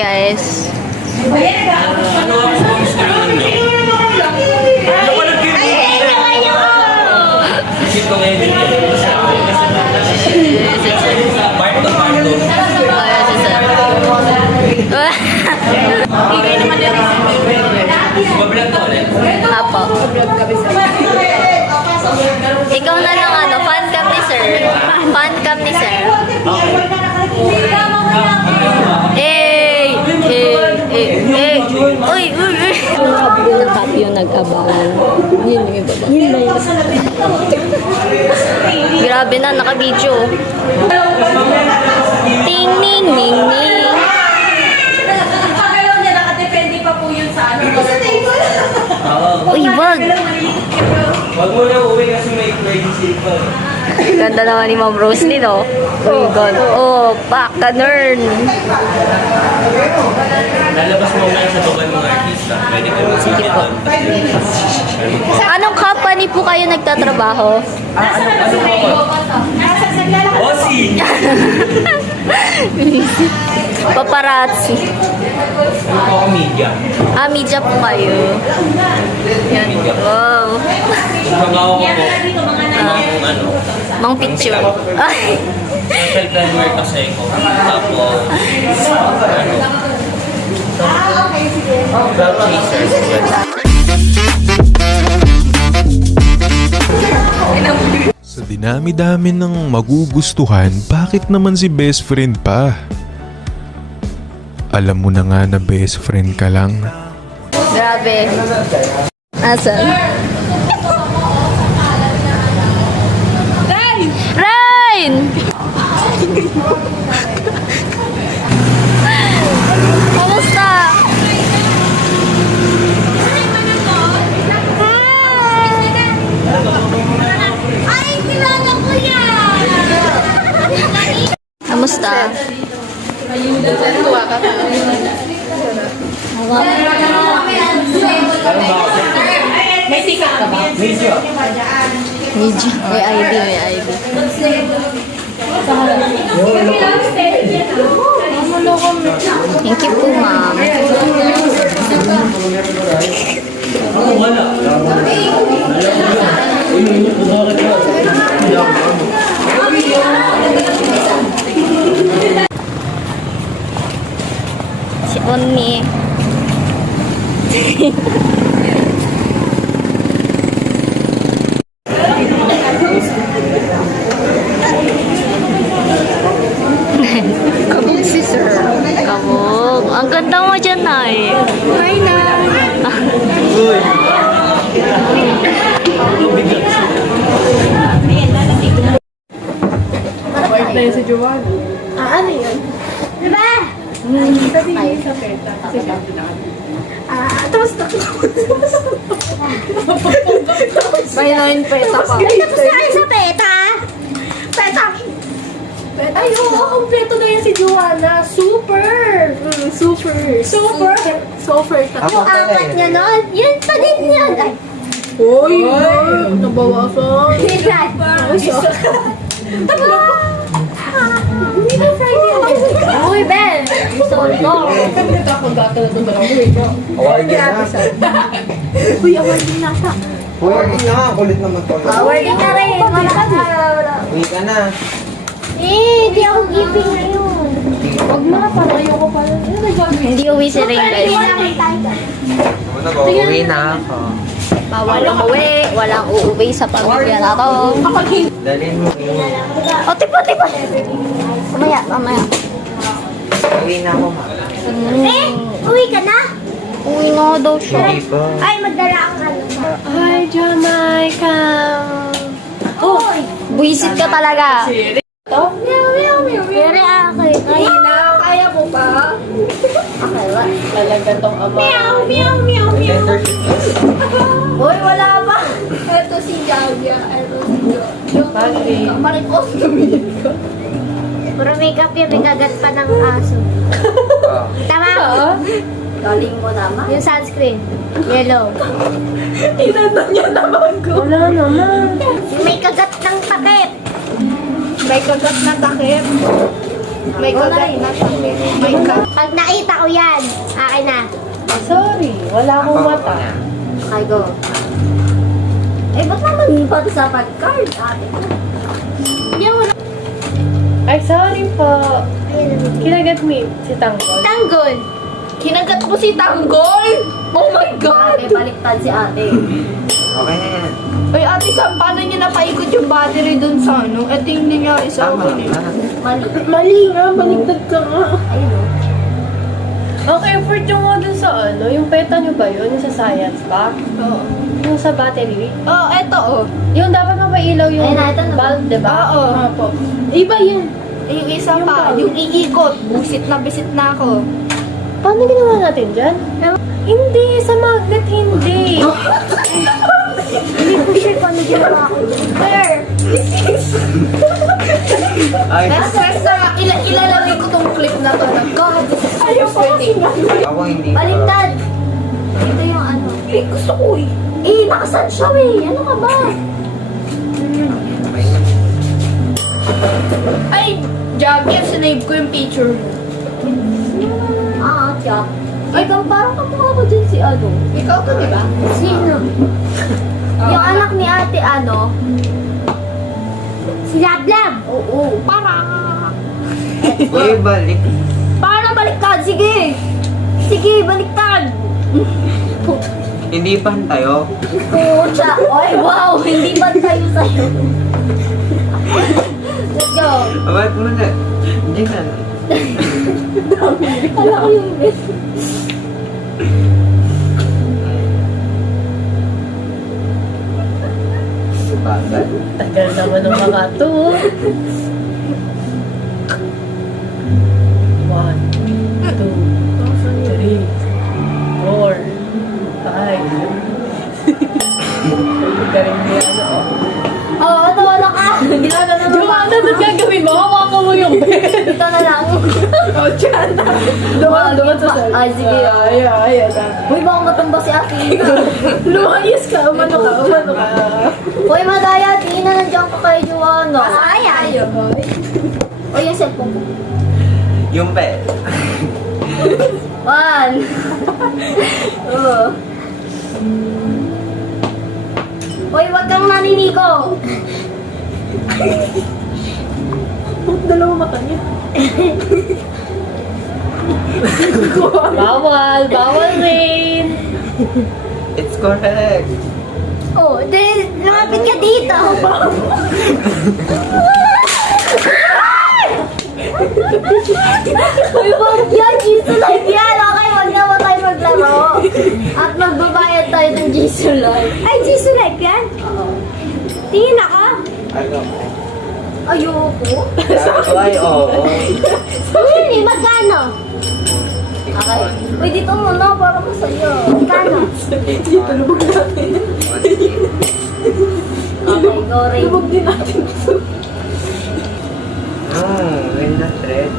guys. Apo. Ikaw na lang ano, fan cam ni sir. Fan cam ni sir. Uy. Nakabili ng copy yung nag-abang. Yun yung iba ba? Yun ba yun? Grabe na, naka-video. Ting, ning, ning, ning. Pagalaw niya, nakadepende pa po yun sa ano. Uy, wag. Wag mo na uwi kasi may crazy pa. Ganda naman ni Ma'am Roslyn, oh. Oh, God. Oh, back ka, nerd. Lalabas mo nga sa tukan mga artista. Pwede kayo Sige po. Anong company po kayo nagtatrabaho? Bossy! Paparazzi. Ano po ako media? Ah, media po kayo. Yan. Wow. Magawa ko po. Ano? Mang picture. Ay. Social planner kasi ko. Tapos, crowd chasers. Sa dinami-dami ng magugustuhan, bakit naman si best friend pa? Alam mo na nga na best friend ka lang. Grabe. Asan? Ryan! Kamusta? Ay, kilala ko yan! Kamusta? May sikat ka ba? Medyo. May ID, may ID. Thank you po, ma'am. Si Onni. Kabog si sir. Kabog. Ang ganda mo dyan, Nay. Hi, Nay. Ano yun? Diba? Sabihin sa peta. Tapos na. May 9 peta pa. Tapos na kayo sa peta? Peta. Ay, oo, kompleto na yan si Joanna. Super! Super! Super! Super! Yung angat niya nun, yun pa din yan. Ay. Uy! Nabawasan. Tatlo. Hindi na Friday yan. Uy, Ben! Solo. Awarding na. Uy, awarding na siya. Awarding na. Kulit naman to. Awarding na rin. Wala. Uwi ka na. Hindi ako giving ngayon. Huwag mo na pala. Ayoko pala. Hindi uwi si Rain, guys. Uwi na ako. Bawal umuwi. Walang uuwi sa pamilya na to. Dalhin mo. O, tipo. Mamaya. Uwi na ako. Uwi ka na? Uwi na daw siya. Hindi pa. Ay, magdala ang ano. Hi, Jamaica. Oh, buisit ka talaga. Meow, meow, meow. Pero akin. Ay, kaya mo pa? Okay, wala. Talaga tong ama. Meow, meow, meow, meow. Uy, wala pa. Ito si Javia. Ito si Javia. Marikos na ka. Puro makeup yan. May kagat pa ng aso. Tama? Galing mo naman. Yung sunscreen. Yellow. Inanda niya naman ko. Wala naman. May kagat ng takip. May kagat na takip. May kagat na takip. May kagat. Pag nakita ko yan, akin na. Sorry, wala akong mata. Okay, go. Eh, ba't naman pati sa pag-card? Ate ko. Yan, wala. Ay, sorry po. Ayan na. Kinagat me si Tanggol. Tanggol. Kinagat mo si Tanggol? Oh my God! Ate, baliktad si ate. Okay na yan. Ay, ate, saan paano niya napaikot yung battery dun sa ano? Ito yung nangyari sa Tama. akin eh. Mali. Mali nga, baliktad ka nga. Ayun o. Ang effort yung nga dun sa ano, yung peta nyo ba yun? Yung sa science ba? Oo. Yung sa battery? Oh, eto oh. Yung dapat mapailaw yung Ayun na, ito na. bulb, di ba? Oo. Opo. Iba yan. Yung isa pa, yung iikot. Busit na ako. Paano ginawa natin dyan? Hindi, sa magnet hindi. Hindi ko sure kung ano ginawa ko. There! Ay, Basta ilalagay ko tong clip na to na God, this is frustrating. ako hindi. Baliktad. Ito yung ano. Eh, gusto ko eh. Eh, nakasan siya eh. Ano ka ba? Ay, Jaggy, sinave ko yung picture mo. Ah, tiyak. Ay, parang kamukha ko dyan si ano. Ikaw to, di ba? Sino? Yung anak ni ate ano. Si Lablab. Oo. Uy, balik. Parang baliktad. Sige. Sige, baliktad. Hindi pantay, oh. Pucha. Ay, wow. Hindi ba tayo sa'yo? Let's go. Abay mo na. Hindi na. Kala ko yung best. Bagal. Tagal naman ng mga to. 1, 2, 3, 4, 5. Galing mo yan, oh. Oo, wala ka. Ginagawa na Yung ano na gagawin mo? Hawakan mo yung bed. Ito na lang. Oh, dyan. Duman sa sal. Ay, sige. Ay. Uy, baka matumba si Athena. Lumayas ka. Umano ka. Uy, madaya. Tina, nandiyan ka kay Joanna. Ayan. Uy, yung cellphone ko. Yung pet. 1. Oo. Uy, wag kang maninigo. Dalawa mata niya. Bawal rin. It's correct. Oh, then, lumapit ka dito. Uy, wag yan. Jisoo Live yan. Okay, wag na ba tayo maglaro? At magbabayad tayo ng Jisoo Live. Ay, Jisoo Live yan? Tingin ako. Ano? Ayoko. Ay, oo. Hindi, magkano? Okay. Uy, dito muna para masaya. Magkano? Dito lubog natin. Okay, go Ray. Win na thread.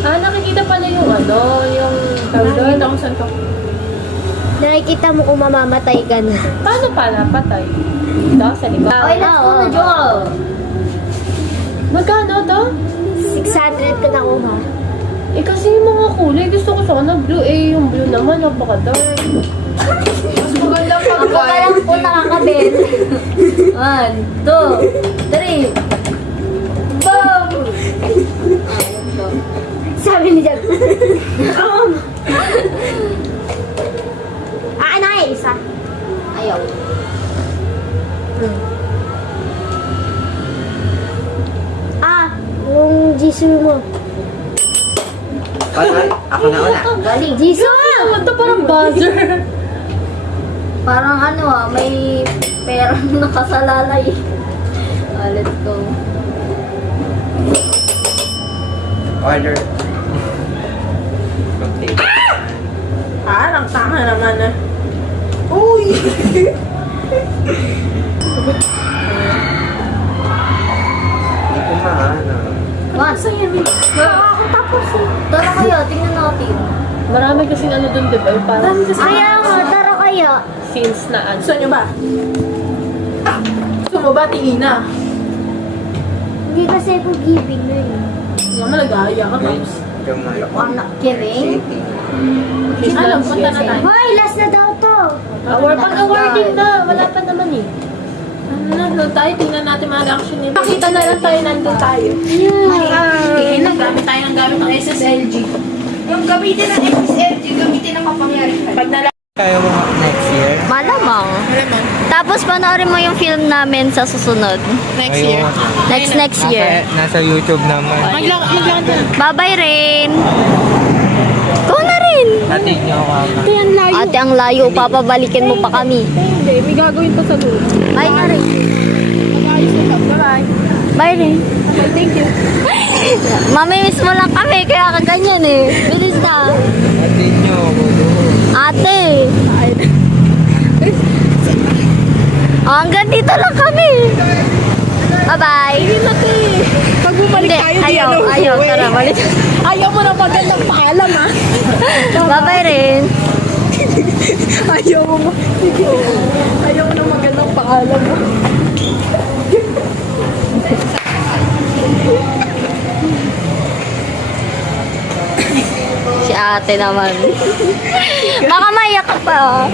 Nakikita pala yung ano, yung nakikita kung saan ka. Nakikita mo kung mamamatay ka na. Paano pala patay? Dito, sa likod. Okay, let's go na, Joel. Magkano to? 600 ka nakuha. Eh kasi yung mga kulay, gusto ko sana blue. Eh, yung blue naman, napaka-dark. Mas maganda Ako pag ka lang po nakakabit. 1, 2, 3. Boom! Sabi ni Jag. Ano kaya isa? Ayaw. Yung Jisoo mo. Patay. Ako na una. Galing. Jisoo! Ito parang buzzer. Parang ano may perang nakasalalay. Let's go. Order. Okay. Parang tama naman na. Hindi ko maano. Ako tapos eh. Tara kayo, tingnan natin. Marami kasing ano dun, di ba? Yung parang Kaya nga, tara kaya. scenes na ano. Gusto nyo ba? Gusto mo ba, tingin na? Hindi kasi forgiving na yun. Yung malagaya ka, Pops. Gumalak. Anak kiring. Alam, punta na tayo. Hoy, last na daw to. Pag-awarding na, wala pa naman eh. Ano na, doon tayo, tingnan natin mga reaction niya. Pakita na lang tayo, nandun tayo. Tingin na, gamit tayo ng gamit ng SSLG. Yung gamitin ng SSLG, gamitin ng mapangyari. Pag nala... Kaya mo next year? Malamang. Tapos panoorin mo yung film namin sa susunod. Next year. Next year. Nasa YouTube naman. Maglakad na. Bye-bye rin. Ikaw na rin. Atin niyo ako. Ate, ang layo. Papabalikin mo pa kami. Hindi, may gagawin pa sa dulo. Bye na rin. Ayos na lang. Bye-bye. Bye rin. Thank you. Mamimiss mo lang kami, kaya ka ganyan eh. Bilis na. Atin niyo ako doon. Ate. Oh, hanggang dito lang kami. Bye-bye. Pag bumalik tayo, di Ayaw, ano, ayaw. uwi. Tara, balik. Ayaw mo na magandang paalam, ha? Bye-bye rin. Ayaw mo. Sige. Ayaw mo na magandang paalam, ha? Si ate naman. Baka maiyak ka pa. Oh.